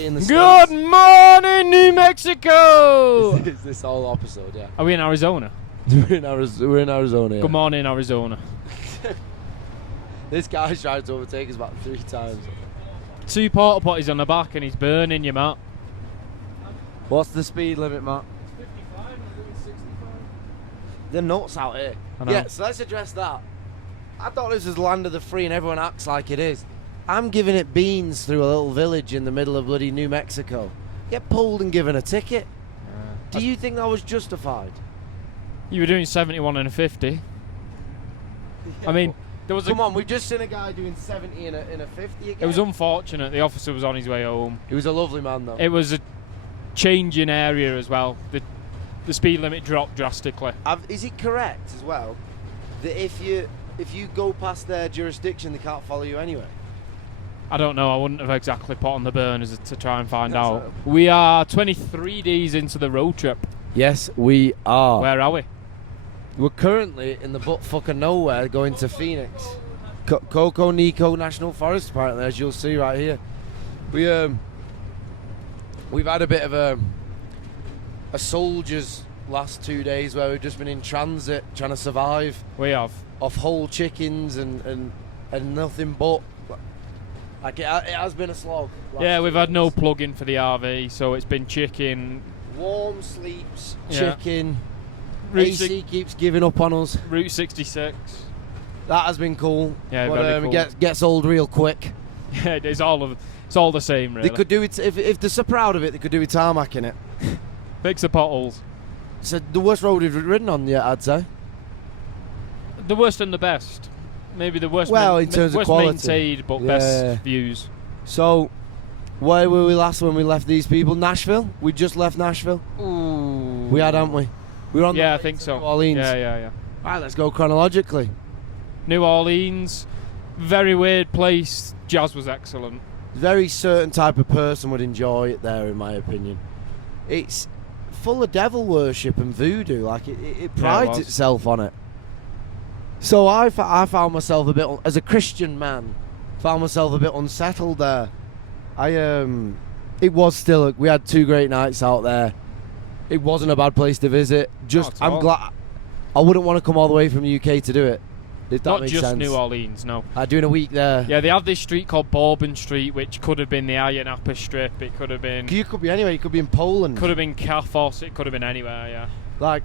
in the Good States. morning, New Mexico! Is this whole episode? Yeah. Are we in Arizona? We're in Arizona. Yeah. Good morning, Arizona. This guy's tried to overtake us about 3 times. 2 porta potties on the back and he's burning you, Matt. What's the speed limit, Matt? 55, I'm doing 65. They're nuts out here. I know. Yeah, so let's address that. I thought this was land of the free and everyone acts like it is. I'm giving it beans through a little village in the middle of bloody New Mexico. Get pulled and given a ticket. Do you think that was justified? You were doing 71 and a 50. I mean, there was Come on, we've just seen a guy doing 70 in a 50 again. It was unfortunate. The officer was on his way home. He was a lovely man, though. It was a changing area as well. The speed limit dropped drastically. Is it correct as well that if you go past their jurisdiction, they can't follow you anyway? I don't know. I wouldn't have exactly put on the burners to try and find That's out. right. We are 23 days into the road trip. Yes, we are. Where are we? We're currently in the butt fucking nowhere going to Phoenix. Coco Nico National Forest, apparently, as you'll see right here. We've had a bit of a soldier's last 2 days where we've just been in transit trying to survive We have. off whole chickens and nothing but. Like it has been a slog. Yeah, last we've 2 had no days. plug-in for the RV, so it's been chicken. Warm sleeps, Yeah. chicken. Route, AC keeps giving up on us. Route 66. That has been cool. Yeah, but very cool. it gets old real quick. Yeah, it's all the same, really. They could do it if they're so proud of it. They could do it tarmacking it. Fix the potholes. It's the worst road we've ridden on yet, I'd say. The worst and the best. Maybe the worst. Well, in terms of worst quality. maintained, but Yeah. best views. So, where were we last when we left these people? Nashville. We just left Nashville. Ooh. We had, haven't we? We were on. Yeah, the I way think to so. New Orleans. Yeah. Right, let's go chronologically. New Orleans, very weird place. Jazz was excellent. Very certain type of person would enjoy it there, in my opinion. It's full of devil worship and voodoo. Like it prides was. itself on it. So I found myself a bit, as a Christian man, found myself a bit unsettled there. It was still, we had 2 great nights out there. It wasn't a bad place to visit. Just, Not at all. I'm glad, I wouldn't want to come all the way from the UK to do it. If that Not makes just sense. New Orleans, no. Doing a week there. Yeah, they have this street called Bourbon Street, which could have been the Iron Apple Strip. It could have been. You could be anywhere. You could be in Poland. Could have been Cafos. It could have been anywhere. Yeah. Like,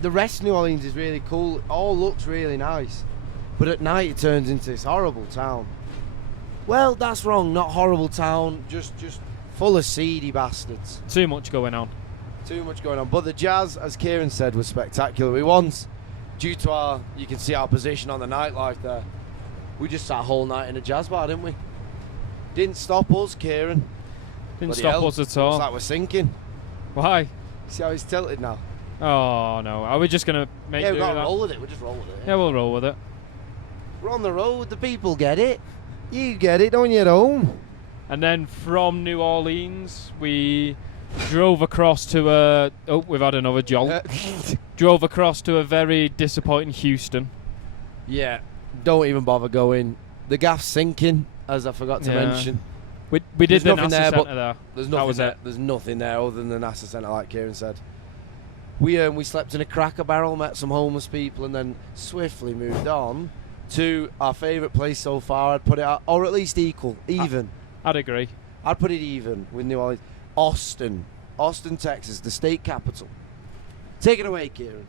the rest of New Orleans is really cool. It all looks really nice. But at night it turns into this horrible town. Well, that's wrong. Not horrible town. Just full of seedy bastards. Too much going on. Too much going on. But the Jazz, as Kieran said, was spectacular. We once, due to you can see our position on the nightlife there, we just sat a whole night in a jazz bar, didn't we? Didn't stop us, Kieran. Didn't Bloody stop hell. us at Looks all. like we're sinking. Why? See how he's tilted now? Oh no. Are we just gonna make Yeah, do we've with got to that? roll with it. We'll just roll with it. Yeah, we'll roll with it. We're on the road. The people get it. You get it, don't you, at home? And then from New Orleans, we drove across to a. Oh, we've had another jolt. Drove across to a very disappointing Houston. Yeah. Don't even bother going. The gaff's sinking, as I forgot to Yeah. mention. We did There's the nothing NASA there, but Centre there. There's That nothing was there. it. There's nothing there other than the NASA Centre, like Kieran said. We slept in a Cracker Barrel, met some homeless people, and then swiftly moved on to our favourite place so far. I'd put it at, or at least equal, even. I'd agree. I'd put it even with New Orleans. Austin, Texas, the state capital. Take it away, Kieran.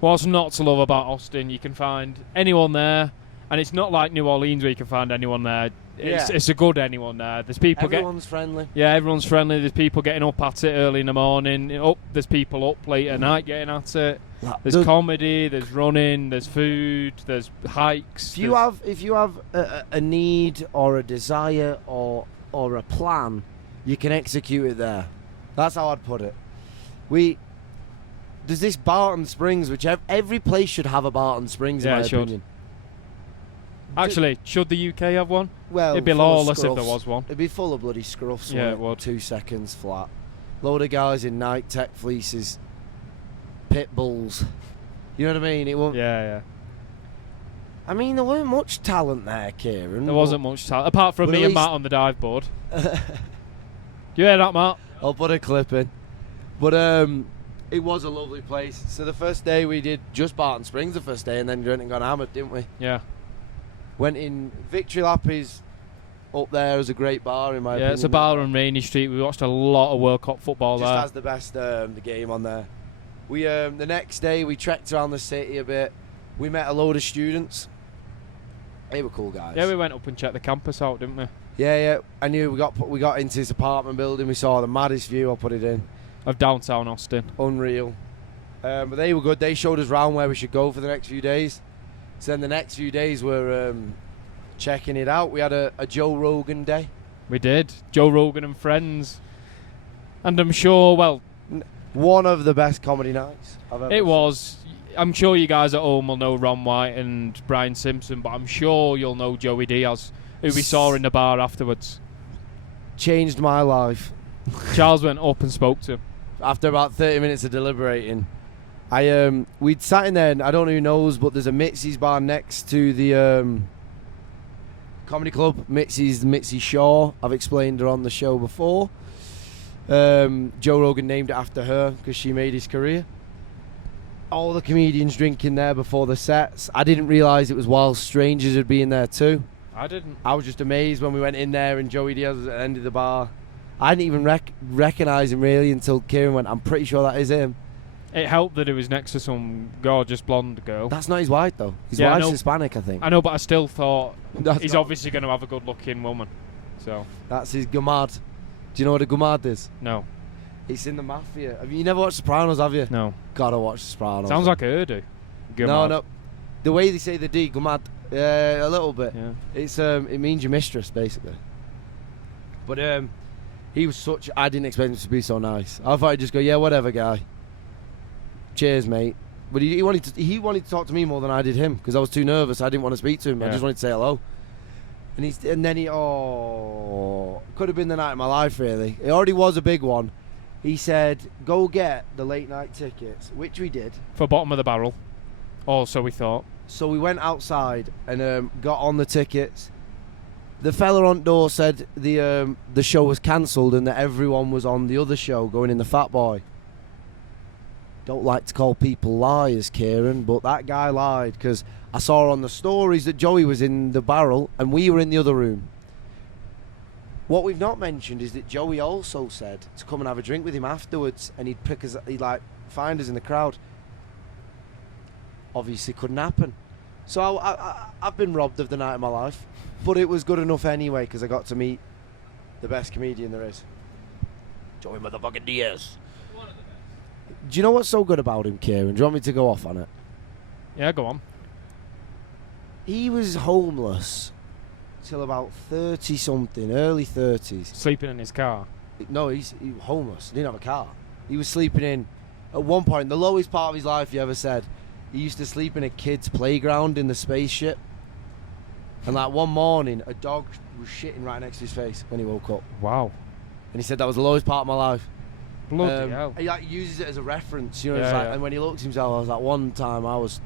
What's not to love about Austin? You can find anyone there, and it's not like New Orleans where you can find anyone there. It's, Yeah. it's a good anyone there. There's people Everyone's friendly. everyone's friendly. There's people getting up at it early in the morning. There's people up late at night getting at it. There's The- comedy. There's running. There's food. There's hikes. If you have a need or a desire or a plan, you can execute it there. That's how I'd put it. There's this Barton Springs, which every place should have a Barton Springs, in Yeah, my it should. opinion. Actually, should the UK have one? Well, It'd be full of lawless if there scruffs. was one. It'd be full of bloody scruffs. Yeah, wouldn't it would. 2 seconds flat. Load of guys in Nike Tech fleeces, pit bulls. You know what I mean? It won't. Yeah. I mean, there weren't much talent there, Kieran. There wasn't much talent, apart from But me at and least- Matt on the dive board. You hear that, Matt? I'll put a clip in. But it was a lovely place. So the first day we did just Barton Springs the first day, and then went and got hammered, didn't we? Yeah. Went in Victory Lap is up there as a great bar in my opinion. Yeah, it's a bar on Rainy Street. We watched a lot of World Cup football Just there. has the best the game on there. We the next day we trekked around the city a bit. We met a load of students. They were cool guys. Yeah, we went up and checked the campus out, didn't we? Yeah. I knew we got into this apartment building. We saw the maddest view. I'll put it in. Of downtown Austin. Unreal. But they were good. They showed us round where we should go for the next few days. So then the next few days were checking it out. We had a Joe Rogan day. We did. Joe Rogan and friends. And I'm sure, well, One of the best comedy nights I've ever it seen. was. I'm sure you guys at home will know Ron White and Brian Simpson, but I'm sure you'll know Joey Diaz, who we saw in the bar afterwards. Changed my life. Charles went up and spoke to him. After about 30 minutes of deliberating, we'd sat in there, and I don't know who knows, but there's a Mitzi's bar next to the comedy club. Mitzi Shaw. I've explained her on the show before. Joe Rogan named it after her because she made his career. All the comedians drinking there before the sets. I didn't realise it was while strangers would be in there too. I didn't. I was just amazed when we went in there and Joey Diaz was at the end of the bar. I didn't even recognise him really until Kieran went, I'm pretty sure that is him. It helped that he was next to some gorgeous blonde girl. That's not his wife though. His Yeah, I wife's know. Hispanic, I think. I know, but I still thought That's he's not- obviously going to have a good-looking woman. So, That's his gumad. Do you know what a gumad is? no. It's in the mafia. Have you never watched Sopranos, have you? No. Gotta watch Sopranos. Sounds like a Urdu. No. The way they say the D, gumad, a little bit. Yeah. It's it means your mistress, basically. But he was such. I didn't expect him to be so nice. I thought he'd just go, yeah, whatever, guy. Cheers, mate. But he wanted to talk to me more than I did him because I was too nervous. I didn't want to speak to him. I Yeah. just wanted to say hello. And then he could have been the night of my life, really. It already was a big one. He said, go get the late night tickets, which we did. For bottom of the barrel. Or so we thought. So we went outside and got on the tickets. The fella on door said the show was cancelled and that everyone was on the other show going in the Fat Boy. Don't like to call people liars, Kieran, but that guy lied because I saw on the stories that Joey was in the barrel and we were in the other room. What we've not mentioned is that Joey also said to come and have a drink with him afterwards, and he'd like find us in the crowd. Obviously, couldn't happen. So I've been robbed of the night of my life, but it was good enough anyway because I got to meet the best comedian there is, Joey motherfucking Diaz. Do you know what's so good about him, Kieran? Do you want me to go off on it? Yeah, go on. He was homeless till about 30 something, early 30s. Sleeping in his car. No, he was homeless. He didn't have a car. He was sleeping in, at one point, the lowest part of his life he ever said, he used to sleep in a kid's playground in the spaceship. And like one morning, a dog was shitting right next to his face when he woke up. Wow. And he said that was the lowest part of my life. Bloody hell. He like uses it as a reference, you know. Yeah, it's like, yeah. And when he looks at himself, I was like, one time I was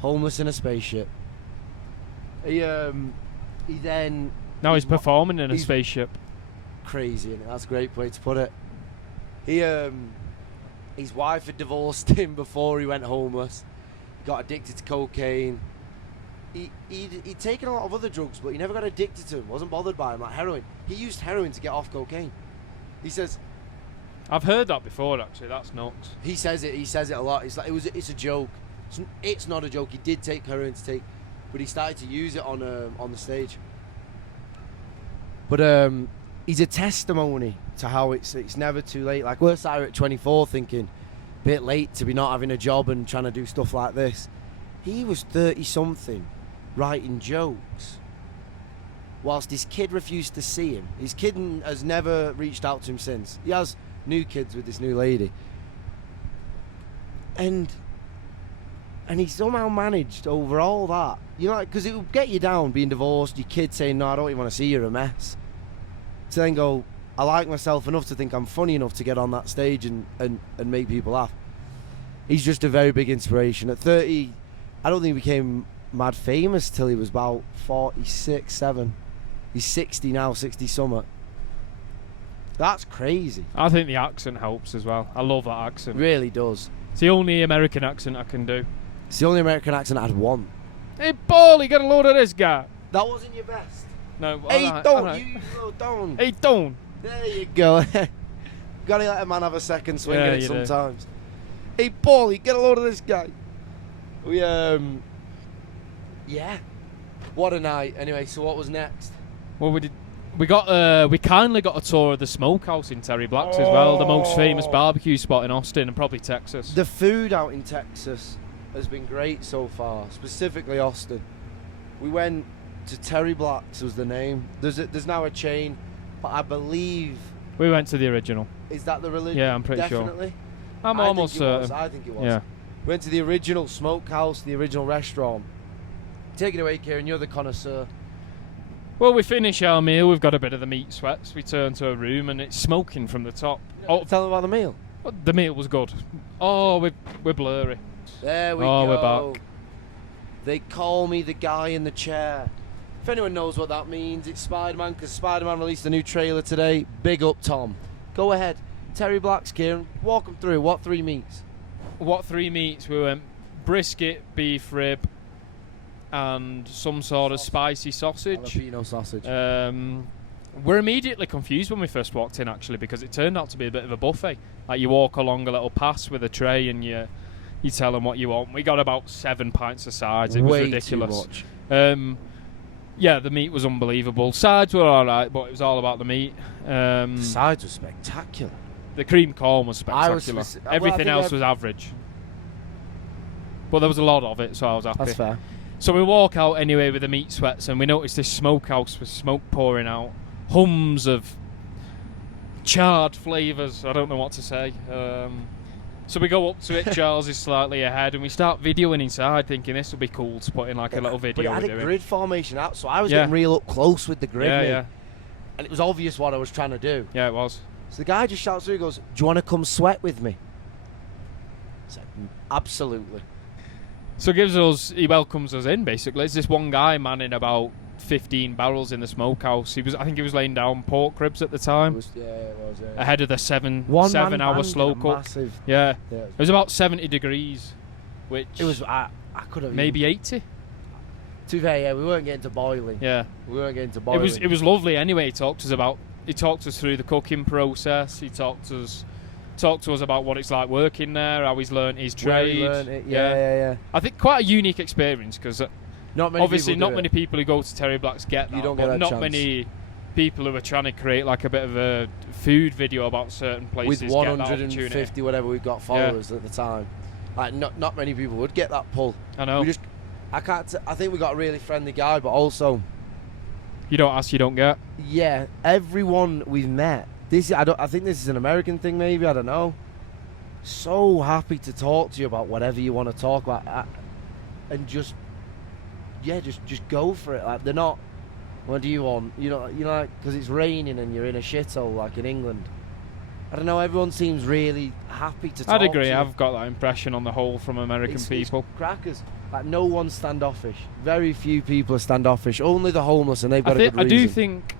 homeless in a spaceship. He then Now he's he's wa- performing in a he's- spaceship. crazy, innit? That's a great way to put it. He his wife had divorced him before he went homeless. He got addicted to cocaine. He'd taken a lot of other drugs, but he never got addicted to them. Wasn't bothered by them, like heroin. He used heroin to get off cocaine. He says I've heard that before, actually. That's nuts. he says it a lot. It's like it's a joke. It's not a joke. He did take heroin to take, but he started to use it on the stage. But he's a testimony to how it's never too late. Like we're sat here at 24 thinking, bit late to be not having a job and trying to do stuff like this. He was 30 something, writing jokes, whilst his kid refused to see him. His kid has never reached out to him since. He has new kids with this new lady, and he somehow managed over all that. You know, because it will get you down being divorced, your kid saying, no, I don't even want to see you, you're a mess. To then go, I like myself enough to think I'm funny enough to get on that stage and make people laugh. He's just a very big inspiration. At 30, I don't think he became mad famous till he was about 46, 7. He's 60 now, 60 summer. That's crazy. I think the accent helps as well. I love that accent. Really does. It's the only American accent I can do. It's the only American accent I'd want. Hey, Paulie, get a load of this guy. That wasn't your best. No, Hey, alright, don't. alright. You don't. Hey, don't. There you go. Gotta let a man have a second swing Yeah, at it you do. sometimes. Hey, Paulie, get a load of this guy. We, yeah. What a night. Anyway, so what was next? Well, we kindly got a tour of the smokehouse in Terry Black's as well, the most famous barbecue spot in Austin and probably Texas. The food out in Texas has been great so far, specifically Austin. We went to Terry Black's was the name. There's now a chain, but I believe, We went to the original. is that the religion? Yeah, I'm pretty sure. Definitely. I'm I almost think it was. certain. I think it was. Yeah. Went to the original smokehouse, the original restaurant. Take it away, Kieran. You're the connoisseur. Well, we finish our meal. We've got a bit of the meat sweats. We turn to a room and it's smoking from the top. Oh, Tell them about the meal. the meal was good. Oh, we're blurry. There we Oh, go. we're back. They call me the guy in the chair. If anyone knows what that means, it's Spider-Man, because Spider-Man released a new trailer today. Big up, Tom. Go ahead. Terry Black's, Kieran. Walk them through. What 3 meats? What 3 meats? We went brisket, beef rib, and some sort of spicy sausage. Jalapeno sausage. We're immediately confused when we first walked in, actually, because it turned out to be a bit of a buffet. Like, you walk along a little pass with a tray and you tell them what you want. We got about 7 pints of sides. It was Way ridiculous. too much. Yeah, the meat was unbelievable. Sides were alright, but it was all about the meat. The sides were spectacular. The cream corn was I was spectacular. speci- well, I Everything think else I've- was average. But there was a lot of it, so I was happy. That's fair. So we walk out anyway with the meat sweats, and we notice this smokehouse with smoke pouring out, hums of charred flavours. I don't know what to say. So we go up to it. Charles is slightly ahead, and we start videoing inside, thinking this will be cool to put in like a little But video. it had we're a doing. grid formation out, so I was Yeah. getting real up close with the grid, Yeah, mate. yeah, And it was obvious what I was trying to do. yeah. It was. So the guy just shouts through, he goes, "Do you want to come sweat with me?" I said, "Absolutely." So he welcomes us in. Basically, it's this one guy manning about 15 barrels in the smokehouse. I think he was laying down pork ribs at the It time, was, yeah, it was. ahead of the 7 One-man hour band slow and a cook. Massive. Yeah, Yeah, it was about 70 degrees, which it was. I could have maybe 80. To be fair, yeah, we weren't getting to boiling. Yeah, We weren't getting to it boiling. was lovely. Anyway, he talked us through the cooking process. He talked to us about what it's like working there, how he's learnt his Where trade. he learned it. Yeah. I think quite a unique experience, because Not many obviously people not do many it. people who go to Terry Black's get that. You don't but get that not chance. many people who are trying to create like a bit of a food video about certain places With get that 150 opportunity. whatever we've got followers at the time. Like not many people would get that pull. I know. I think we got a really friendly guy, but also, You don't ask, you don't get. yeah, everyone we've met. I think this is an American thing, maybe. I don't know. So happy to talk to you about whatever you want to talk about, and just go for it. Like, they're not. What do you want? Like, because it's raining and you're in a shithole like in England. I don't know. Everyone seems really happy to talk I'd agree. to you. I've got that impression on the whole from American It's people. crackers. Like, no one's standoffish. Very few people are standoffish. Only the homeless, and they've got a good I reason. do think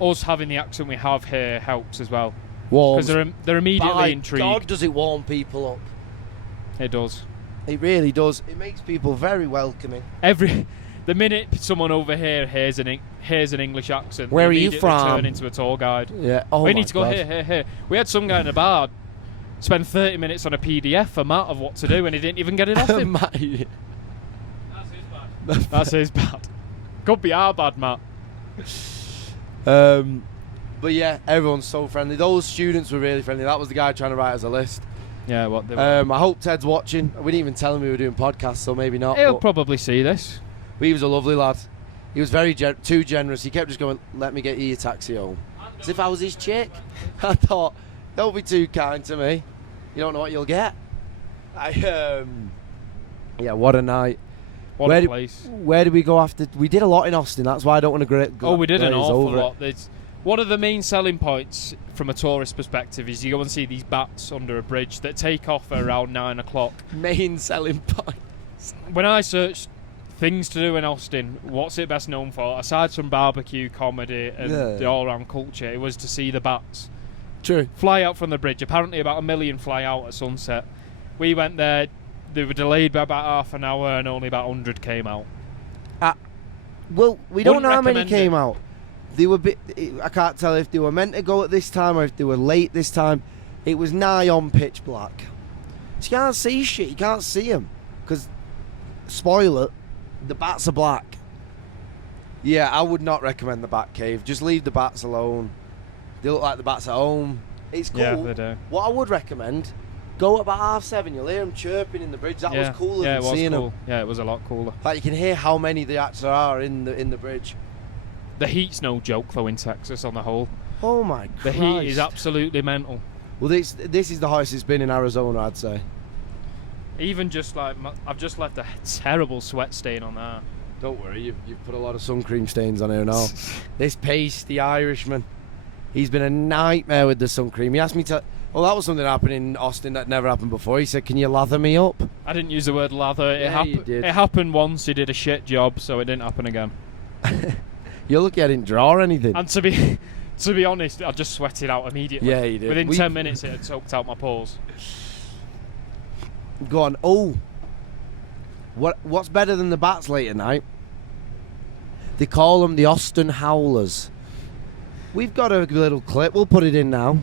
us having the accent we have here helps as well, Warms. because they're immediately By intrigued. God, does it warm people up? It does. It really does. It makes people very welcoming. The minute someone over here hears an English accent, Where they are you immediately from? Turn into a tour guide. Yeah. Oh we my need to go God. here. We had some guy in the bar spend 30 minutes on a PDF for Matt of what to do, and he didn't even get it off him. Mate. That's his bad. Could be our bad, Matt. But yeah, everyone's so friendly. Those students were really friendly. That was the guy trying to write us a list. Yeah, what they were. I hope Ted's watching. We didn't even tell him we were doing podcasts, so maybe not. He'll but probably see this. he was a lovely lad. He was very too generous. He kept just going, "Let me get you your taxi home," as if I was his chick. I thought, don't be too kind to me. You don't know what you'll get. Yeah, what a night. What a place. Where did we go after? We did a lot in Austin. That's why I don't want to go. We did an glaze awful over it. lot. One of the main selling points from a tourist perspective is you go and see these bats under a bridge that take off at around 9 o'clock. Main selling point. When I searched things to do in Austin. What's it best known for? Aside from barbecue, comedy, and the all-round culture, it was to see the bats. True. Fly out from the bridge. Apparently about 1 million fly out at sunset. We went there, they were delayed by about half an hour and only about 100 came out. Well, we don't Wouldn't know how many recommend came it. out. They were I can't tell if they were meant to go at this time or if they were late this time. It was nigh on pitch black. So you can't see shit. You can't see them. Because, spoiler, the bats are black. Yeah, I would not recommend the bat cave. Just leave the bats alone. They look like the bats at home. It's cool. Yeah, they do. What I would recommend, go at about 7:30. You'll hear them chirping in the bridge. That was cooler than seeing them. Yeah, it was a lot cooler. Like, you can hear how many there actually are in the bridge. The heat's no joke though in Texas on the whole. Oh my The Christ. heat is absolutely mental. Well, this is the hottest it's been in Arizona, I'd say. Even just like I've just left a terrible sweat stain on that. Don't worry, you've put a lot of sun cream stains on here now. This Pace, the Irishman, he's been a nightmare with the sun cream. He asked me to... Well, that was something that happened in Austin that never happened before. He said, can you lather me up? I didn't use the word lather. Yeah, you did. It happened once. He did a shit job, so it didn't happen again. You're lucky I didn't draw anything. And to be honest, I just sweated out immediately. Yeah, you did. Within 10 minutes, it had soaked out my pores. Go on. Oh. What's better than the bats late at night? They call them the Austin Howlers. We've got a little clip. We'll put it in now.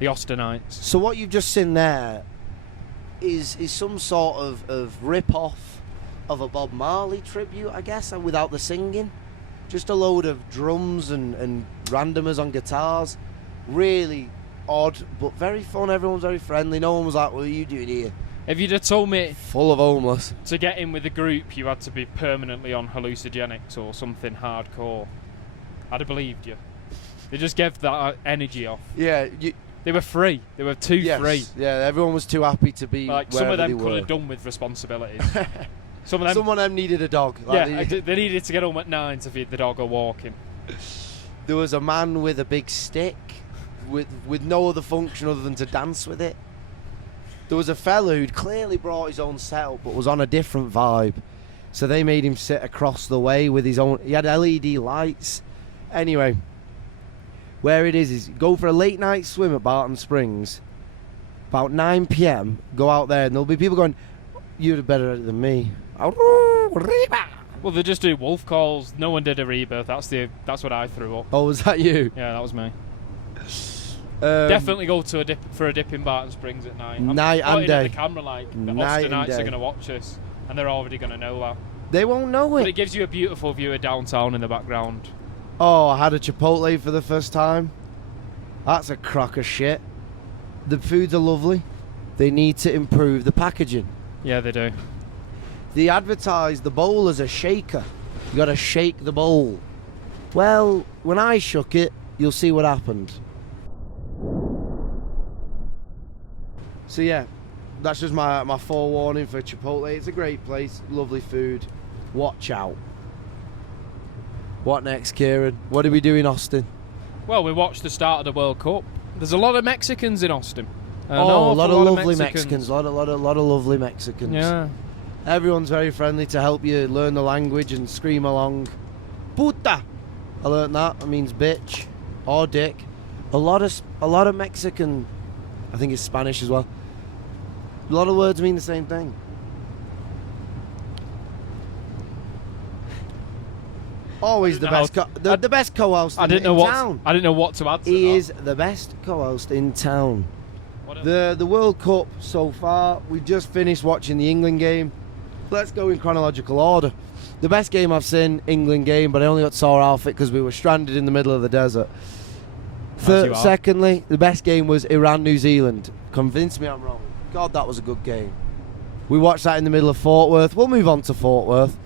The Austinites. So what you've just seen there is some sort of rip-off of a Bob Marley tribute, I guess, and without the singing. Just a load of drums and randomers on guitars. Really odd, but very fun. Everyone's very friendly. No one was like, what are you doing here? If you'd have told me Full of homeless. to get in with the group you had to be permanently on hallucinogenics or something hardcore, I'd have believed you. They just gave that energy off. Yeah, They were free. They were too free. Yeah, everyone was too happy to be Like some of wherever them they could were. have done with responsibilities. Some of them, Someone of them needed a dog. Like yeah, they needed to get home at 9 to feed the dog or walking. There was a man with a big stick with no other function other than to dance with it. There was a fella who'd clearly brought his own setup but was on a different vibe. So they made him sit across the way with his own... He had LED lights. Anyway, where it is go for a late night swim at Barton Springs. About 9 p.m, go out there and there'll be people going, you're better at it than me. Well, they just do wolf calls. No one did a rebirth. That's what I threw up. Oh, was that you? Yeah, that was me. Definitely go to a dip in Barton Springs at night. Night I'm and pointing at day. the camera like the Night and Austinites day. are going to watch this, and they're already going to know that. They won't know But it. it gives you a beautiful view of downtown in the background. Oh, I had a Chipotle for the first time. That's a crock of shit. The foods are lovely. They need to improve the packaging. Yeah, they do. They advertise the bowl as a shaker. You gotta shake the bowl. Well, when I shook it, you'll see what happened. So yeah, that's just my forewarning for Chipotle. It's a great place, lovely food. Watch out. What next, Kieran? What do we do in Austin? Well, we watched the start of the World Cup. There's a lot of Mexicans in Austin. A lot of lovely Mexicans. Mexicans. A lot of lovely Mexicans. Yeah. Everyone's very friendly to help you learn the language and scream along. Puta! I learnt that. It means bitch or dick. A lot of Mexican, I think it's Spanish as well. A lot of words mean the same thing. Always the best. The best co-host in town. I didn't know what to add to He that. is the best co-host in town. What else? The World Cup so far, we just finished watching the England game. Let's go in chronological order. The best game I've seen, England game, but I only got sore outfit because we were stranded in the middle of the desert. you are. Secondly, the best game was Iran-New Zealand. Convince me I'm wrong. God, that was a good game. We watched that in the middle of Fort Worth. We'll move on to Fort Worth.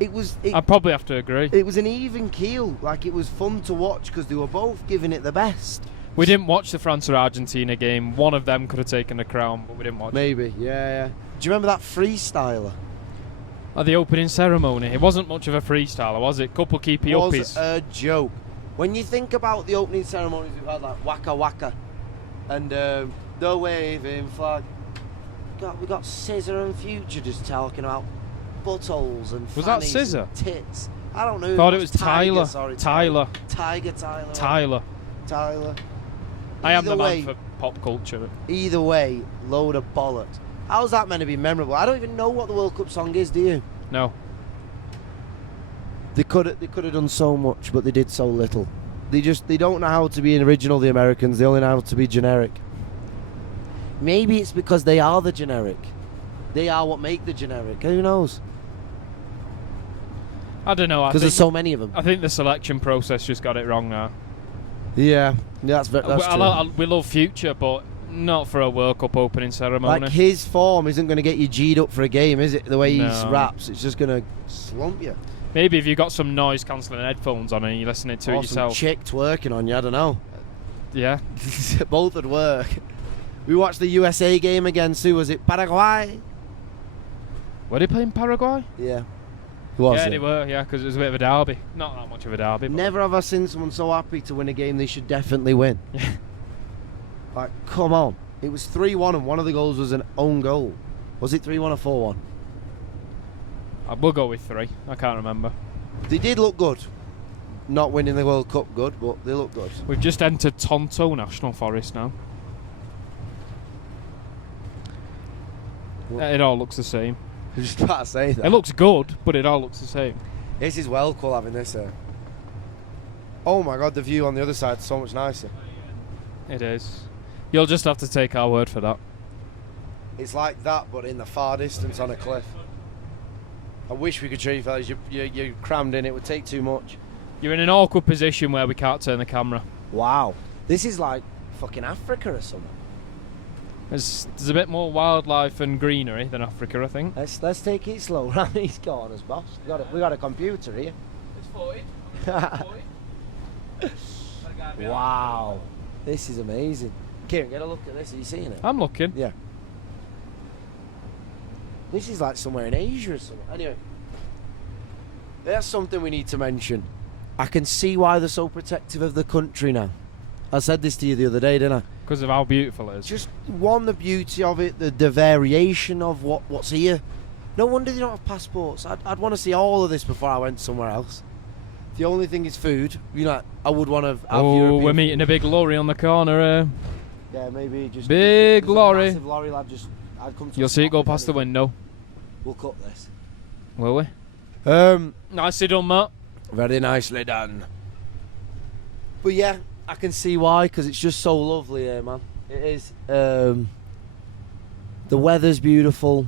I'd probably have to agree. It was an even keel. Like, it was fun to watch because they were both giving it the best. We didn't watch the France or Argentina game. One of them could have taken the crown, but we didn't watch it. Maybe, yeah. Do you remember that freestyler? At the opening ceremony, it wasn't much of a freestyler, was it? Couple keepy Was uppies. a joke. When you think about the opening ceremonies we've had, like Waka Waka, And the waving flag. We got Scissor and Future just talking about buttholes and Was that fannies Scissor? and tits. I don't know. Thought it was Tiger, Tyler. sorry, Tyler. Tiger Tyler. Tyler. I am the Either way- man for pop culture. Either way, load of bollocks. How's that meant to be memorable? I don't even know what the World Cup song is, do you? No. They could have done so much, but they did so little. They don't know how to be an original, the Americans. They only know how to be generic. Maybe it's because they are the generic. They are what make the generic. Who knows? I don't know. Because there's so many of them. I think the selection process just got it wrong now. Yeah, that's true. We love Future, but not for a World Cup opening ceremony. Like, his form isn't going to get you G'd up for a game, is it? The way he No. raps, it's just going to slump you. Maybe if you've got some noise cancelling headphones on and you're listening to it Or some yourself. chick twerking on you, I don't know. Yeah. Both would work. We watched the USA game against, who was it? Paraguay? Were they playing Paraguay? Yeah. Who was Yeah, it? they were, yeah, because it was a bit of a derby. Not that much of a derby. But Never have I seen someone so happy to win a game they should definitely win. Yeah. Like, come on. It was 3-1 and one of the goals was an own goal. Was it 3-1 or 4-1? I will go with 3. I can't remember. They did look good. Not winning the World Cup good, but they look good. We've just entered Tonto National Forest now. What? It all looks the same. I was just about to say that. It looks good, but it all looks the same. This is well cool having this here. Oh my god, the view on the other side is so much nicer. It is. You'll just have to take our word for that. It's like that, but in the far distance on a cliff. I wish we could show you fellas. You're crammed in. It would take too much. You're in an awkward position where we can't turn the camera. Wow. This is like fucking Africa or something. There's a bit more wildlife and greenery than Africa, I think. Let's take it slow around these corners, boss. We got a computer here. It's 40. Wow. This is amazing. Kieran, get a look at this. Are you seeing it? I'm looking. Yeah. This is like somewhere in Asia or something. Anyway, there's something we need to mention. I can see why they're so protective of the country now. I said this to you the other day, didn't I? Because of how beautiful it is. Just the beauty of it, the variation of what's here. No wonder they don't have passports. I'd want to see all of this before I went somewhere else. The only thing is food. You know, I would want to have European we're meeting a big lorry on the corner. Yeah, maybe just Big there's a lorry. massive lorry, lad. I'd come to You'll a see it stop go if past the anything. window. We'll cut this. Will we? Um, Nicely done, Matt. Very nicely done. But yeah, I can see why, because it's just so lovely here, man. It is. The weather's beautiful.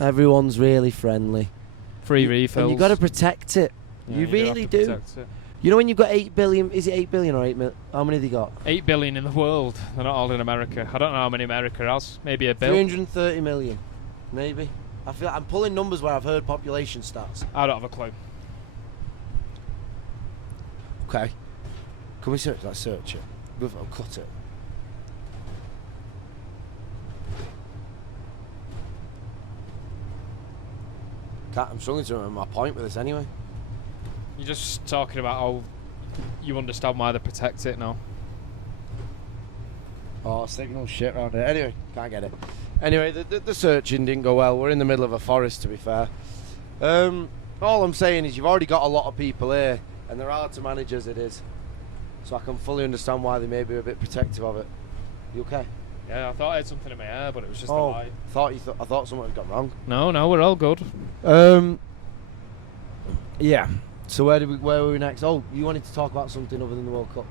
Everyone's really friendly. Free refills. And you got to protect it. Yeah, you do really have to do. protect it. You know when you've got 8 billion, is it 8 billion or 8 million? How many have they got? 8 billion in the world. They're not all in America. I don't know how many America has. Maybe a bill. 330 million, maybe. I feel I'm pulling numbers where I've heard population stats. I don't have a clue. Okay. Can we search that? Search it. I'll cut it. I'm struggling to remember my point with this anyway. You're just talking about how you understand why they protect it now. Oh, signal shit around here. Anyway, can't get it. Anyway, the searching didn't go well. We're in the middle of a forest, to be fair. All I'm saying is you've already got a lot of people here, and they're hard to manage as it is. So I can fully understand why they may be a bit protective of it. You okay? Yeah, I thought I had something in my hair, but it was just a Oh, lie. I thought something had gone wrong. No, we're all good. Yeah. So where were we next? Oh, you wanted to talk about something other than the World Cup?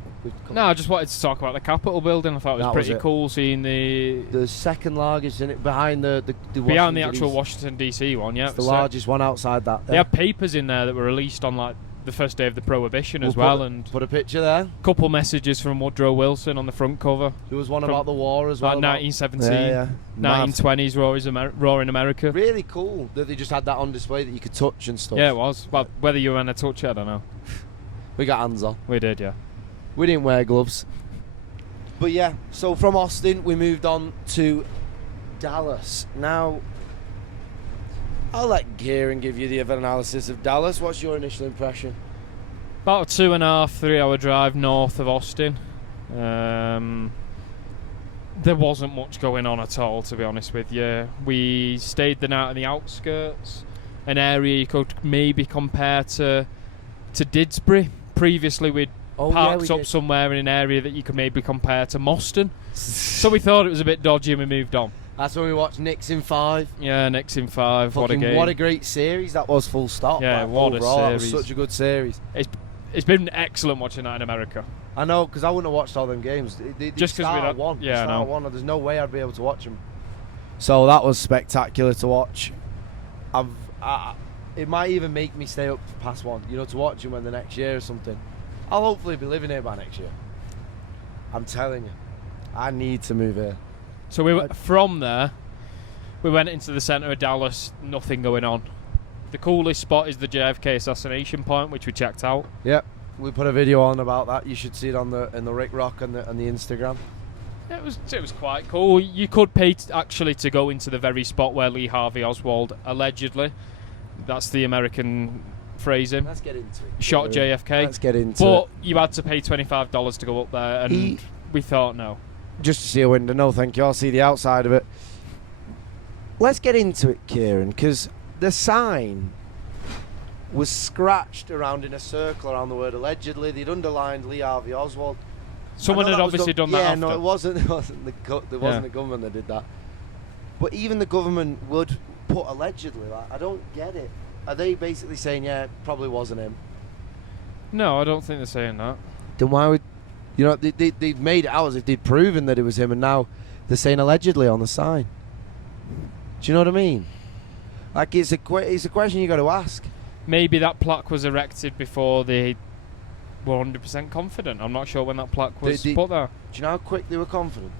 No, I just wanted to talk about the Capitol building. I thought it was That was pretty it. cool seeing The second largest, isn't it? Behind the behind the Washington actual DC. Washington DC one. Yeah, It's the so largest one outside that. They had papers in there that were released on like the first day of the Prohibition as We'll well, put- and Put a picture there. a couple messages from Woodrow Wilson on the front cover. There was one From, about the war as well. Like about- 1917, Yeah. Mad. 1920s roaring America. Really cool that they just had that on display that you could touch and stuff. Yeah, it was. Well, whether you were going to touch it, I don't know. We got hands on. We did, yeah. We didn't wear gloves. But yeah, so from Austin we moved on to Dallas. Now, I'll let Kieran give you the analysis of Dallas. What's your initial impression? About a 2.5, 3 hour drive north of Austin. There wasn't much going on at all, to be honest with you. We stayed the night on the outskirts, an area you could maybe compare to Didsbury. Previously, we'd parked up somewhere in an area that you could maybe compare to Moston. So we thought it was a bit dodgy and we moved on. That's when we watched Knicks in 5. Yeah, Knicks in 5. What a game. What a great series that was, full stop. Yeah, what overall, a that was series. such a good series. It's been excellent watching that in America. I know, because I wouldn't have watched all them games. Just 'cause we start don't- at 1. yeah, I Start know. at 1. There's no way I'd be able to watch them. So that was spectacular to watch. It might even make me stay up past 1, to watch them in the next year or something. I'll hopefully be living here by next year. I'm telling you, I need to move here. So from there, we went into the centre of Dallas, nothing going on. The coolest spot is the JFK assassination point, which we checked out. Yep, we put a video on about that. You should see it in the Rick Rock and the Instagram. It was quite cool. You could pay actually to go into the very spot where Lee Harvey Oswald allegedly, that's the American phrasing, Let's get into it. shot JFK. Let's get into it. But you had to pay $25 to go up there, and we thought no. Just to see a window, no thank you. I'll see the outside of it. Let's get into it, Kieran, because the sign was scratched around in a circle around the word allegedly. They'd underlined Lee Harvey Oswald. Someone had obviously done that yeah, after. no, it wasn't the government that did that. But even the government would put allegedly. Like, I don't get it. Are they basically saying, yeah, it probably wasn't him? No, I don't think they're saying that. Then why would... they made it out as if they'd proven that it was him, and now they're saying allegedly on the sign. Do you know what I mean? Like, it's a question you got to ask. Maybe that plaque was erected before they were 100% confident. I'm not sure when that plaque was put there. Do you know how quick they were confident?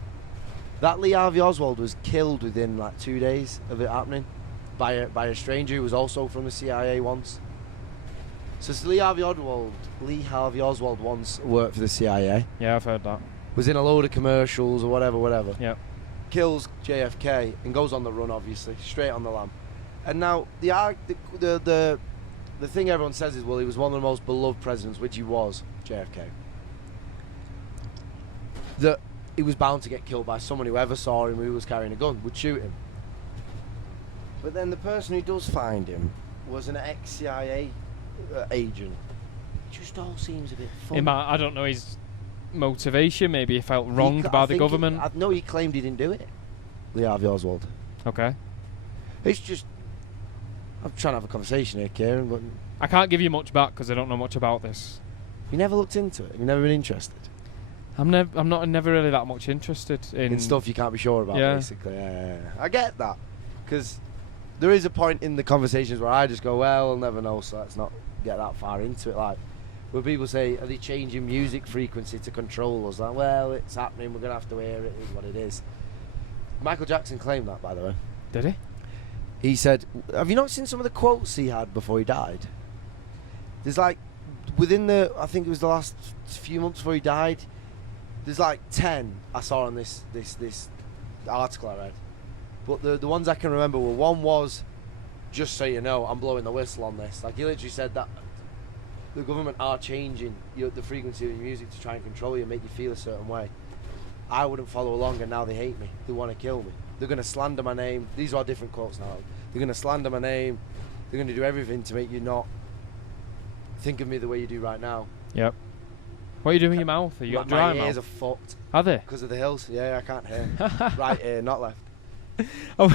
That Lee Harvey Oswald was killed within like 2 days of it happening by a stranger who was also from the CIA once. So Lee Harvey Oswald once worked for the CIA. Yeah, I've heard that. Was in a load of commercials or whatever. Yeah. Kills JFK and goes on the run, obviously, straight on the lam. And now the thing everyone says is, well, he was one of the most beloved presidents, which he was, JFK. That he was bound to get killed by someone who ever saw him who was carrying a gun, would shoot him. But then the person who does find him was an ex-CIA agent. It just all seems a bit funny. I don't know his motivation. Maybe he felt wronged by the government. No, he claimed he didn't do it. Lee Harvey Oswald. Okay. It's just... I'm trying to have a conversation here, Kieran, but... I can't give you much back because I don't know much about this. You never looked into it? You've never been interested? I'm never really that much interested in stuff you can't be sure about, basically. Yeah. I get that. Because there is a point in the conversations where I just go, well, I'll never know, so let's not get that far into it. Like, where people say, are they changing music frequency to control us? Like, well, it's happening, we're going to have to hear it, it is what it is. Michael Jackson claimed that, by the way. Did he? He said, have you not seen some of the quotes he had before he died? There's like, within I think it was the last few months before he died, there's like 10 I saw on this article I read. But the ones I can remember were, one was, just so you know, I'm blowing the whistle on this. Like, he literally said that the government are changing the frequency of your music to try and control you and make you feel a certain way. I wouldn't follow along, and now they hate me. They want to kill me. They're going to slander my name. These are different quotes now. They're going to slander my name. They're going to do everything to make you not think of me the way you do right now. Yep. What are you doing with your mouth? Are you got dry mouth? My ears are fucked. Are they? Because of the hills. Yeah, I can't hear. Right ear, not left. Oh,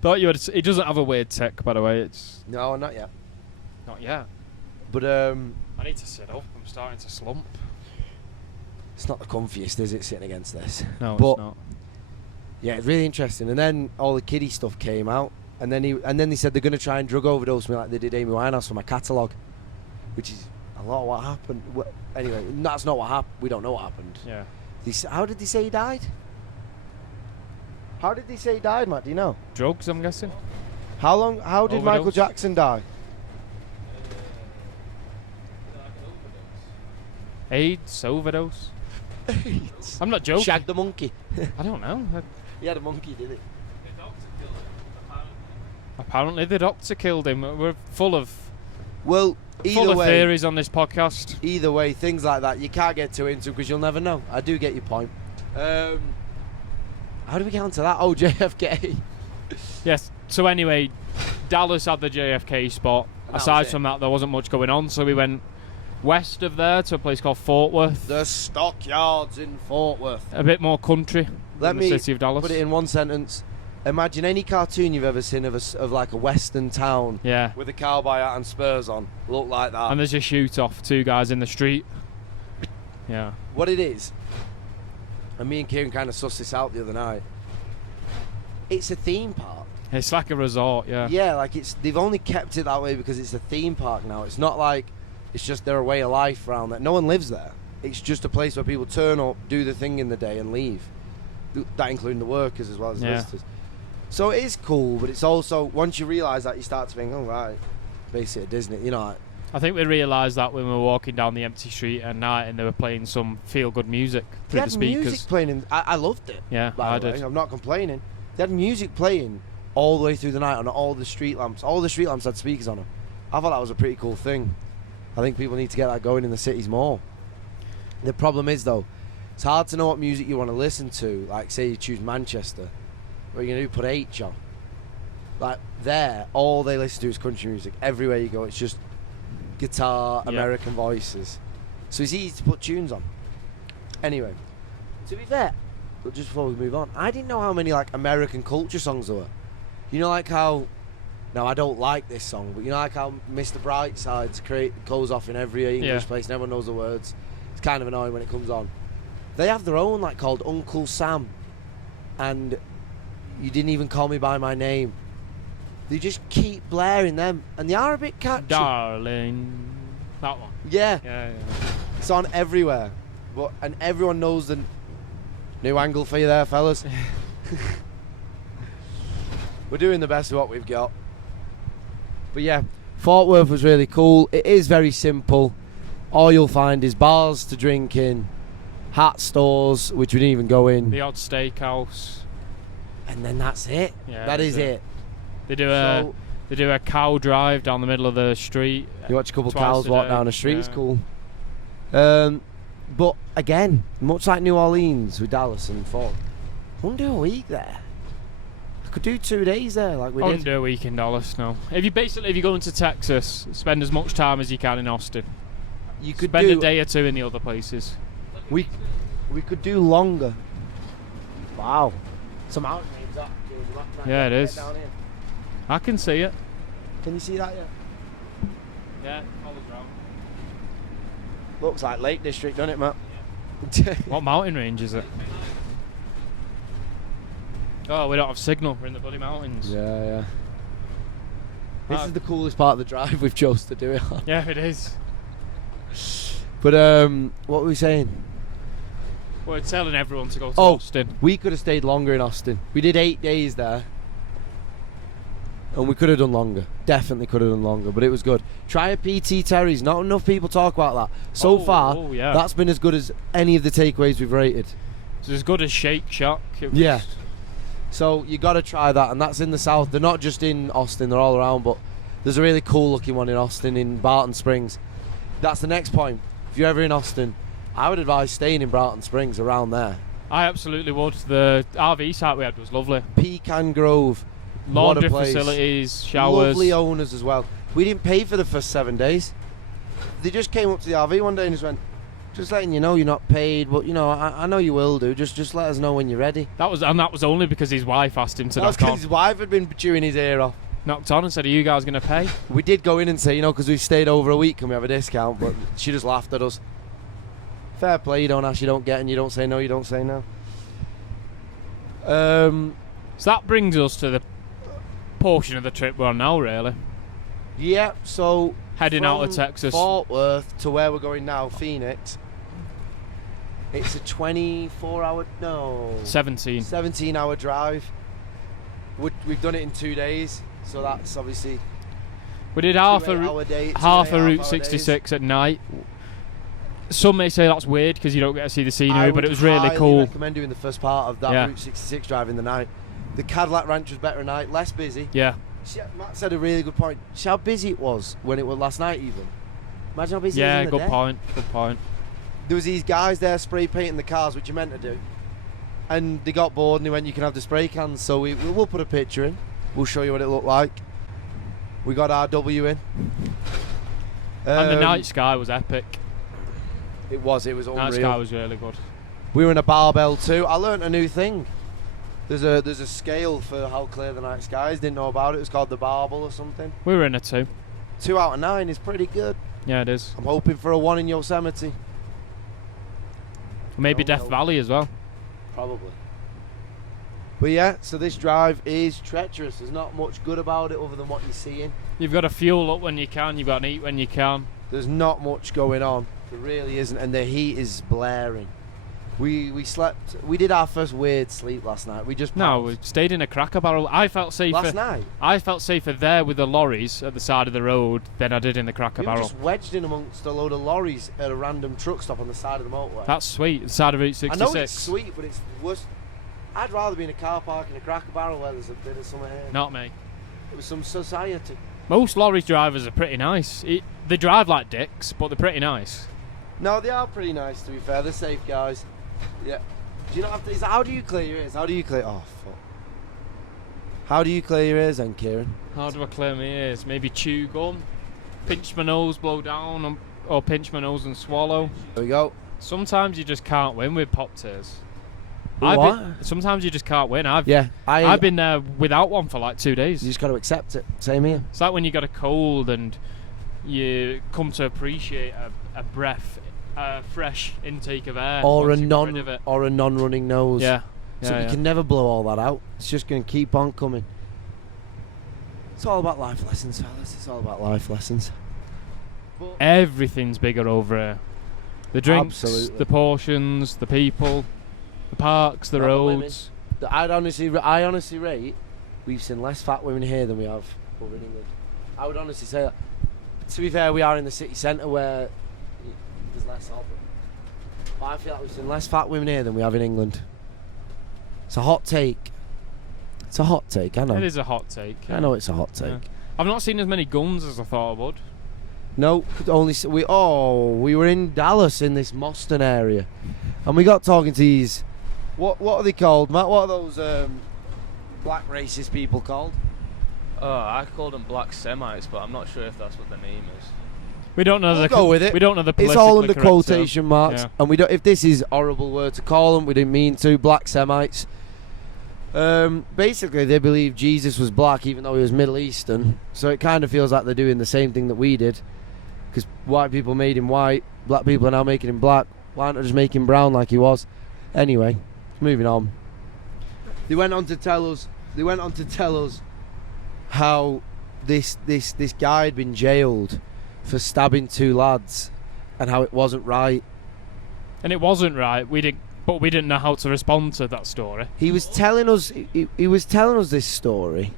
thought you had. He doesn't have a weird tech, by the way. It's no, not yet. Not yet. But I need to sit up. I'm starting to slump. It's not the comfiest, is it, sitting against this? No, but it's not. Yeah, it's really interesting. And then all the kiddie stuff came out, and then they said they're going to try and drug overdose me like they did Amy Winehouse for my catalogue, which is a lot of what happened. Anyway, that's not what happened. We don't know what happened. Yeah. How did they say he died? How did they say he died, Matt? Do you know? Drugs, I'm guessing. How did Overdose? Michael Jackson die? AIDS, overdose. AIDS. I'm not joking. Shag the monkey. I don't know. He had a monkey, did he? Apparently the doctor killed him. We're full of either way, theories on this podcast. Either way, things like that you can't get too into because you'll never know. I do get your point. How do we get onto that? Oh, JFK. Yes. So anyway, Dallas had the JFK spot. was Aside it. from that, there wasn't much going on, so we went west of there to a place called Fort Worth. The stockyards in Fort Worth. A bit more country Let than me the city of Dallas. put it in one sentence. Imagine any cartoon you've ever seen of like a western town Yeah. with a cowboy hat and spurs on. Look like that. And there's a shoot off, 2 guys in the street. Yeah. What it is, and me and Kieran kind of sussed this out the other night. It's a theme park. It's like a resort, yeah. Yeah, like they've only kept it that way because it's a theme park now. It's not like it's just their way of life around there. No one lives there. It's just a place where people turn up, do the thing in the day, and leave. That including the workers as well as the Yeah. visitors. So it is cool, but it's also once you realise that, you start to think, oh right, basically Disney. You know, like, I think we realised that when we were walking down the empty street at night and they were playing some feel-good music they through had the speakers. music playing. I loved it. Yeah, By I the way, did. I'm not complaining. They had music playing all the way through the night on all the street lamps. All the street lamps had speakers on them. I thought that was a pretty cool thing. I think people need to get that going in the cities more. The problem is though, it's hard to know what music you want to listen to. Like say you choose Manchester, what are you gonna do? Put H on. Like there, all they listen to is country music. Everywhere you go, it's just guitar, Yeah. American voices. So it's easy to put tunes on. Anyway, to be fair, but just before we move on, I didn't know how many like American culture songs there were. You know, like how. Now I don't like this song, but you know, like how Mr. Brightside's goes off in every English place, and everyone knows the words. It's kind of annoying when it comes on. They have their own, like called Uncle Sam, and You Didn't Even Call Me by My Name. They just keep blaring them, and they are a bit catchy. Darling. That one. Yeah, Yeah, it's on everywhere, and everyone knows the new angle for you there, fellas. We're doing the best of what we've got. But yeah, Fort Worth was really cool. It is very simple. All you'll find is bars to drink in, hat stores, which we didn't even go in, The odd steakhouse. and then that's it. Yeah, that that's is it. They do So a cow drive down the middle of the street. you watch a couple twice cows a walk day. down the street. It's Yeah. cool. But again, much like New Orleans with Dallas and Fort, I wouldn't do a week there. I could do 2 days there, like we I wouldn't did. do a week in Dallas, no. If you go into Texas, spend as much time as you can in Austin. You could Spend do a day or 2 in the other places. We could do longer. Wow. Some mountain range up. Yeah, it is. Down here. I can see it. Can you see that yet? Yeah, follows round. Looks like Lake District, doesn't it, Matt? What mountain range is it? Oh, we don't have signal. We're in the bloody mountains. Yeah. This Ah. is the coolest part of the drive we've chose to do it on. Yeah, it is. But what were we saying? We're telling everyone to go to Oh. Austin. We could have stayed longer in Austin. We did 8 days there. And we could have done longer. Definitely could have done longer, but it was good. Try a PT Terry's. Not enough people talk about that. So far, yeah. that's been as good as any of the takeaways we've rated. It's as good as Shake Shack. It was- Yeah. So you got to try that, and that's in the south. They're not just in Austin; they're all around. But there's a really cool-looking one in Austin, in Barton Springs. That's the next point. If you're ever in Austin, I would advise staying in Barton Springs, around there. I absolutely would. The RV site we had was lovely. Pecan Grove, what a Laundry place. facilities, showers. Lovely owners as well. We didn't pay for the first 7 days. They just came up to the RV one day and just went, "Just letting you know you're not paid, but you know I know you will do. Just let us know when you're ready." That was only because his wife asked him to That's knock on. because his wife had been chewing his ear off. Knocked on and said, "Are you guys going to pay?" We did go in and say, because we stayed over a week, can we have a discount? But she just laughed at us. Fair play, you don't ask, you don't get, and you don't say no, you don't say no. So that brings us to the portion of the trip we're on now, really. Yeah, so Heading out of from Texas. Fort Worth to where we're going now, Phoenix. It's a 17-hour drive. We've done it in 2 days, so that's obviously We did half a 2 half a Route hour 66 at night. Some may say that's weird because you don't get to see the days. scenery, I but it would was really highly cool. recommend doing the first part of that Yeah. Route 66 drive in the night. The Cadillac Ranch was better at night, less busy. Yeah, Matt said a really good point. See how busy it was when it was last night even. Imagine how busy it yeah, was in the good day. point. Good point. There was these guys there spray painting the cars, which you meant to do. and they got bored and they went, you can have the spray cans. So we'll put a picture in. We'll show you what it looked like. We got our W in. And the night sky was epic. It was unreal. Night sky was really good. We were in a barbell too. I learnt a new thing. There's a scale for how clear the night sky is. Didn't know about it. It's called the Barbel or something. We were in a 2. 2 out of 9 is pretty good. Yeah, it is. I'm hoping for a 1 in Yosemite. Maybe No, Death no. Valley as well. Probably. But yeah, so this drive is treacherous. There's not much good about it other than what you're seeing. You've got to fuel up when you can. You've got to eat when you can. There's not much going on. There really isn't, and the heat is blaring. We slept. We did our first weird sleep last night. We just No, paused. we stayed in a Cracker Barrel. I felt safer. Last night. I felt safer there with the lorries at the side of the road than I did in the Cracker We were Barrel. just wedged in amongst a load of lorries at a random truck stop on the side of the motorway. That's sweet. The side of Route 66. I know it's sweet, but it's worse. I'd rather be in a car park in a Cracker Barrel where there's a bit of summer here. Not me. It was some society. Most lorry drivers are pretty nice. They drive like dicks, but they're pretty nice. No, they are pretty nice, to be fair. They're safe guys. Yeah. Do you not have to? How do you clear your ears? How do you clear? Oh fuck. How do you clear your ears, then, Kieran? How do I clear my ears? Maybe chew gum, pinch my nose, blow down, or pinch my nose and swallow. There we go. Sometimes you just can't win with pop tears. What? Sometimes you just can't win. I've been there without one for like 2 days. You just got to accept it. Same here. It's like when you got a cold and you come to appreciate a breath, a fresh intake of air. Or a once you're rid of it. non-running nose. Yeah. So Yeah, you yeah. can never blow all that out. It's just going to keep on coming. It's all about life lessons, fellas. It's all about life lessons. But Everything's bigger over here. The drinks, Absolutely. the portions, the people, the parks, the Not the women. roads. I honestly rate we've seen less fat women here than we have over in England. I would honestly say that. To be fair, we are in the city centre where there's less of them. But I feel like we've seen less fat women here than we have in England. It's a hot take. It's a hot take, I know. It is a hot take. I know it's a hot take. Yeah. I've not seen as many guns as I thought I would. No, we were in Dallas in this Moston area, and we got talking to these. What are they called, Matt? What are those black racist people called? Oh, I called them black Semites, but I'm not sure if that's what the name is. We don't know We'll go with it. We don't know the. It's all under politically correct term. quotation marks, Yeah. and we don't. If this is a horrible word to call them, we didn't mean to. Black Semites. Basically, they believe Jesus was black, even though he was Middle Eastern. So it kind of feels like they're doing the same thing that we did, because white people made him white, black people are now making him black. Why not just make him brown like he was? Anyway, moving on. They went on to tell us. How this guy had been jailed for stabbing 2 lads, and how it wasn't right. And it wasn't right. We didn't know how to respond to that story. He was telling us he was telling us this story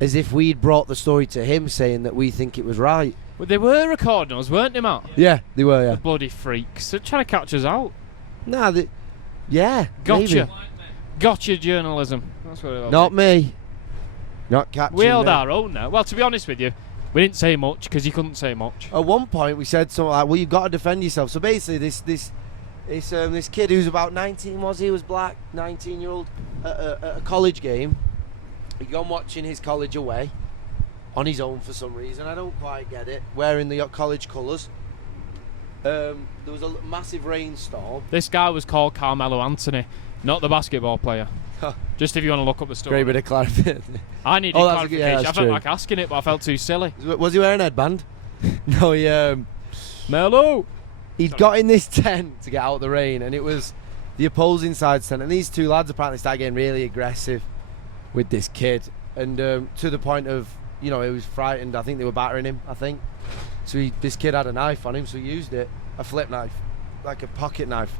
as if we'd brought the story to him, saying that we think it was right. But they were recording us, weren't they, Matt? Yeah, they were. Yeah. Bloody freaks. They're trying to catch us out. Nah, yeah. Gotcha. maybe. Gotcha journalism. That's what it was. Not me. Not catching. We held me. our own now. Well, to be honest with you, we didn't say much because you couldn't say much. At one point, we said something like, "Well, you've got to defend yourself." So basically, this kid who's about 19, he was black, 19-year-old, at a college game. He'd gone watching his college away on his own for some reason. I don't quite get it. Wearing the college colours. There was a massive rainstorm. This guy was called Carmelo Anthony, not the basketball player. Just if you want to look up the story. Great bit of clarification. I needed Oh, clarification. that's I felt true. like asking it, but I felt too silly. Was he wearing a headband? No, Melo! he'd got in this tent to get out of the rain, and it was the opposing side's tent. And these 2 lads apparently started getting really aggressive with this kid, and to the point of, he was frightened. I think they were battering him. So this kid had a knife on him, so he used it, a flip knife, like a pocket knife,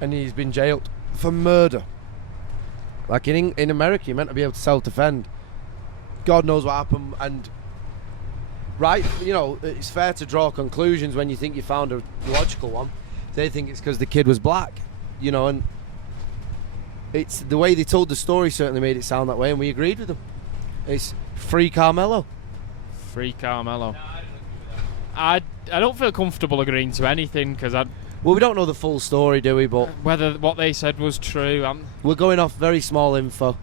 and he's been jailed for murder. Like in America, you're meant to be able to self-defend. God knows what happened, and right, it's fair to draw conclusions when you think you found a logical one. They think it's because the kid was black, and it's the way they told the story certainly made it sound that way, and we agreed with them. It's free Carmelo. Free Carmelo. I don't feel comfortable agreeing to anything because Well, we don't know the full story, do we? But Whether what they said was true, we're going off very small info.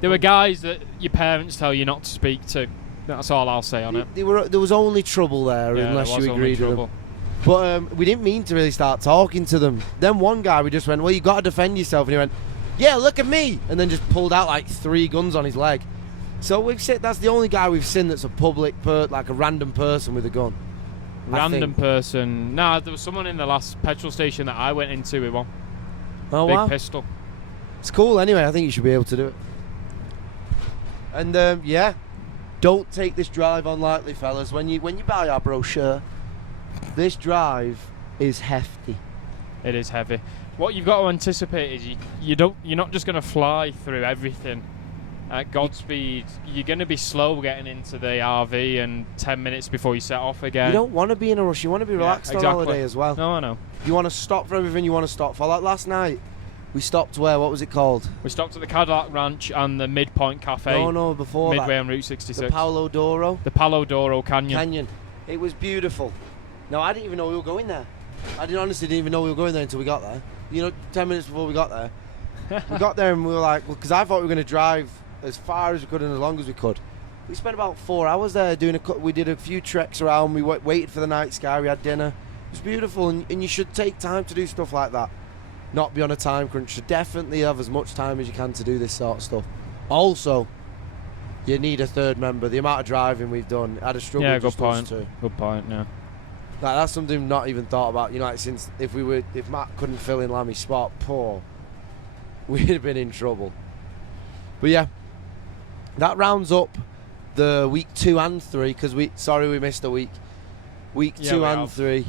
there were guys that your parents tell you not to speak to. That's all I'll say on it. There was only trouble there, Yeah, unless there was you only agreed with them. trouble. But we didn't mean to really start talking to them. Then one guy, we just went, well, you got to defend yourself. And he went, yeah, look at me. And then just pulled out like 3 guns on his leg. So we've said that's the only guy we've seen that's a public, like a random person with a gun. I Random think. person. Nah, there was someone in the last petrol station that I went into with one. Oh, Big wow. pistol. It's cool anyway. I think you should be able to do it. And yeah, don't take this drive on lightly, fellas. When you buy our brochure, this drive is hefty. It is heavy. What you've got to anticipate is you're not just going to fly through everything at Godspeed. You're going to be slow getting into the RV and 10 minutes before you set off again. You don't want to be in a rush. You want to be relaxed on holiday as well. No, I know. You want to stop for everything you want to stop for. Like last night, we stopped where? What was it called? We stopped at the Cadillac Ranch and the Midpoint Cafe. No, before midway that. on Route 66. The Paulo Doro The Palo Doro Canyon. It was beautiful. No, I didn't even know we were going there. I honestly didn't even know we were going there until we got there. 10 minutes before we got there. We got there and we were like, well, because I thought we were going to drive as far as we could and as long as we could. We spent about 4 hours there we did a few treks around. We waited for the night sky. We had dinner. It was beautiful, and you should take time to do stuff like that. Not be on a time crunch. So definitely have as much time as you can to do this sort of stuff. Also, you need a third member. The amount of driving we've done, I'd have struggled. Yeah, good just us point. two. Good point, yeah. Like, that's something we've not even thought about. Like since if Matt couldn't fill in Lammy's spot, we'd have been in trouble. But yeah, that rounds up the week 2 and 3 because we missed a week. Week 2 and 3.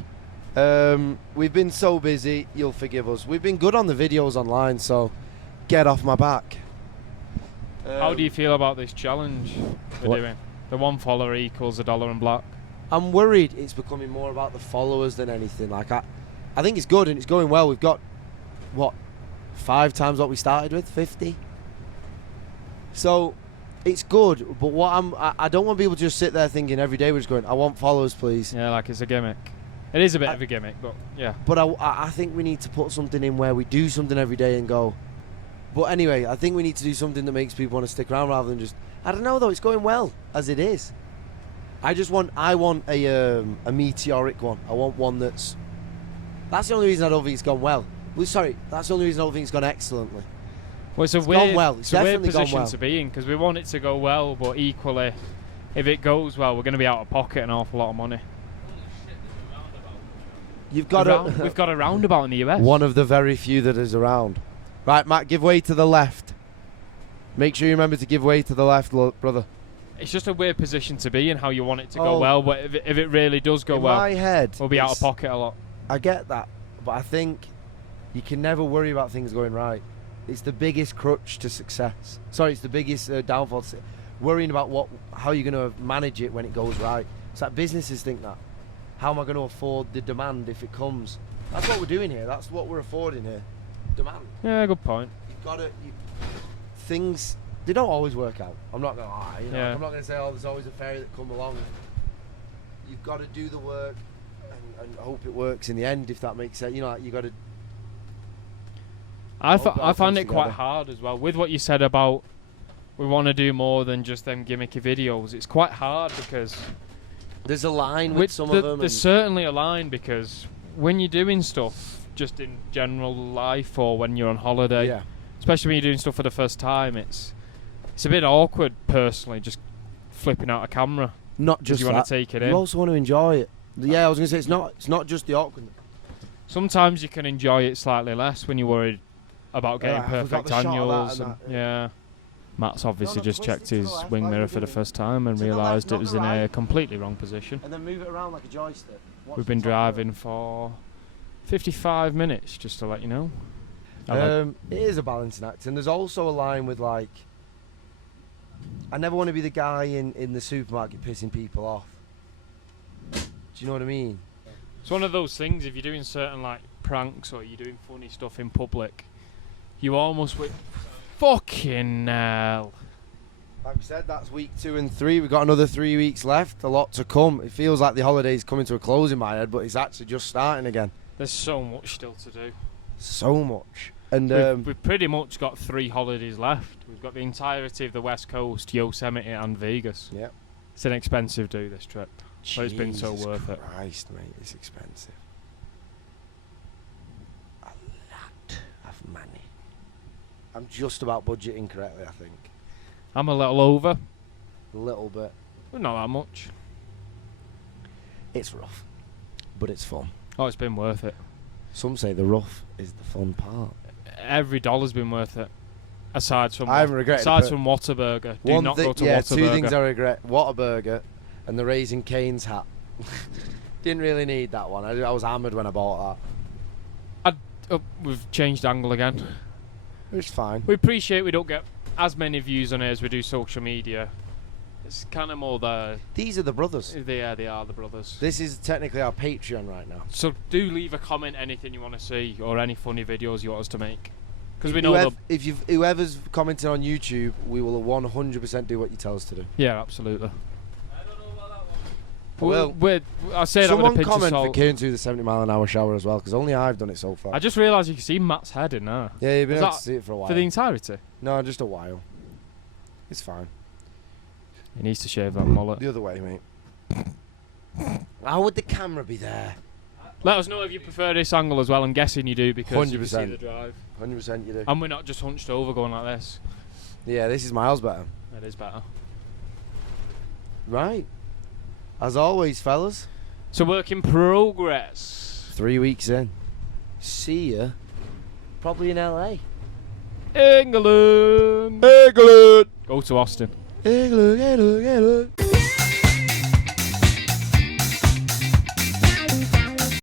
We've been so busy, you'll forgive us. We've been good on the videos online, so get off my back. How do you feel about this challenge we're What? doing? The 1 follower equals $1 in black. I'm worried it's becoming more about the followers than anything. Like I think it's good and it's going well. We've got 5 times what we started with, 50. So it's good, but I don't want people to just sit there thinking every day we're just going, I want followers, please. Yeah, like it's a gimmick. It is a bit of a gimmick, but yeah. But I think we need to put something in where we do something every day and go. But anyway, I think we need to do something that makes people want to stick around rather than just. I don't know though. It's going well as it is. I want a meteoric one. I want one that's. That's the only reason I don't think it's gone well. Sorry, that's the only reason I don't think it's gone excellently. Well, it's gone well. It's a weird definitely gone position well. to be in because we want it to go well, but equally, if it goes well, we're going to be out of pocket an awful lot of money. You've got We've got a roundabout in the US. one of the very few that is around. Right, Matt, give way to the left. Make sure you remember to give way to the left, brother. It's just a weird position to be in how you want it to go Oh. well, but if it really does go In well, my head, we'll be out of pocket a lot. I get that, but I think you can never worry about things going right. It's the biggest crutch to success. Sorry, it's the biggest downfall. Worrying about how you're going to manage it when it goes right. It's like businesses think that. How am I going to afford the demand if it comes? That's what we're doing here. That's what we're affording here. Demand. Yeah, good point. You've got to. Things, they don't always work out. I'm not going to lie. Yeah. I'm not going to say, there's always a fairy that come along. You've got to do the work and hope it works in the end, if that makes sense. You got to. I hope it all find comes it quite together. hard as well. With what you said about we want to do more than just them gimmicky videos, it's quite hard because There's a line with some of them. There's certainly a line because when you're doing stuff just in general life or when you're on holiday, Yeah. especially when you're doing stuff for the first time, it's a bit awkward personally just flipping out a camera. Not just you that. want to take it in. You also want to enjoy it. Yeah, I was going to say it's not just the awkwardness. Sometimes you can enjoy it slightly less when you're worried about getting I forgot perfect the shot of that annuals. and And that, yeah. Matt's obviously No, just twist checked it to the his left, wing like mirror we're for the doing. first time and To the left, realised it not was the in a right. completely wrong position. And then move it around like a joystick. Watch We've the been top of it. driving for 55 minutes, just to let you know. It is a balancing act, and there's also a line with like, I never want to be the guy in the supermarket pissing people off. Do you know what I mean? It's one of those things, if you're doing certain like pranks or you're doing funny stuff in public, you almost fucking hell. Like we said, that's week 2 and 3. We've got another 3 weeks left. A lot to come. It feels like the holiday's coming to a close in my head, but it's actually just starting again. There's so much still to do. So much. And We've pretty much got 3 holidays left. We've got the entirety of the West Coast, Yosemite and Vegas. yeah. It's an expensive do, this trip. But it's been so Jesus worth it. Christ, mate, it's expensive. A lot of money. I'm just about budgeting correctly, I think. I'm a little over, A little bit. but not that much. It's rough, but it's fun. Oh, it's been worth it. Some say the rough is the fun part. Every dollar's been worth it. Aside from I haven't regretted aside it. from Whataburger. Do One not thi- go to yeah, Whataburger. 2 things I regret: Whataburger and the Raising Cane's hat. Didn't really need that one. I was hammered when I bought that. We've changed angle again. It's fine. We appreciate we don't get as many views on it as we do social media. It's kind of more These are the brothers. they are the brothers. This is technically our Patreon right now. So do leave a comment, anything you want to see, or any funny videos you want us to make. Because we know Whoever's commenting on YouTube, we will 100% do what you tell us to do. Yeah, absolutely. I don't know about that one. Well, I say that with a Someone pinch of comment for salt. Kieran to do the 70-mile-an-hour shower as well, because only I've done it so far. I just realised you can see Matt's head in there. Yeah, you've been Was able that to see it for a while. For the entirety. No, just a while. It's fine. He needs to shave that mullet. The other way, mate. How would the camera be there? Let us know if you prefer this angle as well. I'm guessing you do because you can see 100%. the drive. 100% you do. And we're not just hunched over going like this. Yeah, this is miles better. That is better. Right. As always, fellas. So work in progress. 3 weeks in. See ya. Probably in LA. England. England! Go to Austin. England, England, England.